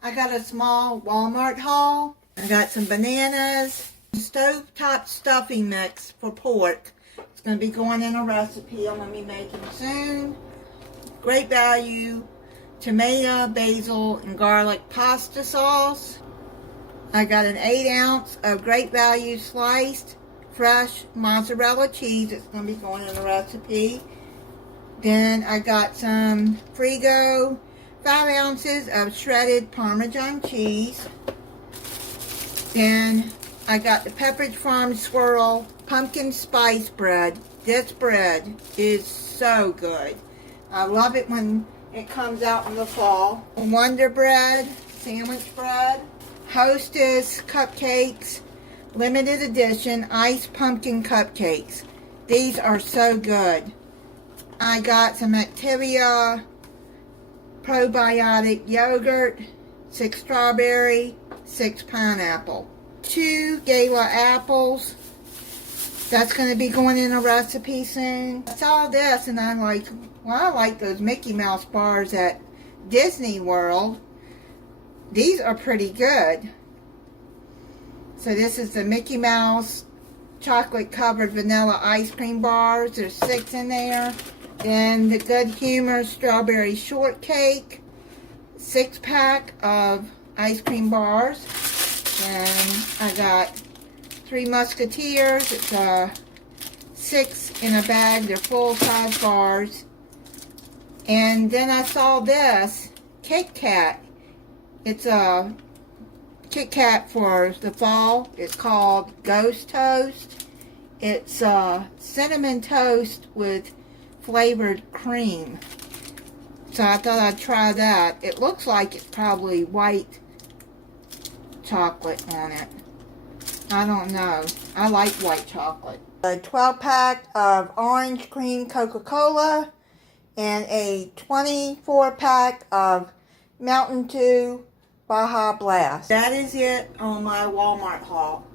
I got a small Walmart haul. I got some bananas, stovetop stuffing mix for pork. It's going to be going in a recipe I'm going to be making soon. Great value, tomato, basil, and garlic pasta sauce. I got an 8 ounce of great value sliced fresh mozzarella cheese. It's going to be going in the recipe. Then I got some Frigo 5 ounces of shredded Parmesan cheese. Then I got the Pepperidge Farm Swirl pumpkin spice bread. This bread is so good. I love it when it comes out in the fall. Wonder Bread, sandwich bread. Hostess cupcakes, limited edition iced pumpkin cupcakes. These are so good. I got some Activia probiotic yogurt, 6 strawberry, 6 pineapple. 2 Gala apples. That's going to be going in a recipe soon. I saw this and I'm like, well, I like those Mickey Mouse bars at Disney World. These are pretty good. So this is the Mickey Mouse chocolate covered vanilla ice cream bars. There's 6 in there. Then the Good Humor strawberry shortcake. 6-pack of ice cream bars. Then I got 3 Musketeers. It's 6 in a bag. They're full-size bars. And then I saw this Kit Kat. It's a Kit Kat for the fall. It's called Ghost Toast. It's cinnamon toast with flavored cream. So I thought I'd try that. It looks like it's probably white chocolate on it. I don't know. I like white chocolate. A 12-pack of orange cream Coca-Cola and a 24-pack of Mountain Dew Baja Blast. That is it on my Walmart haul.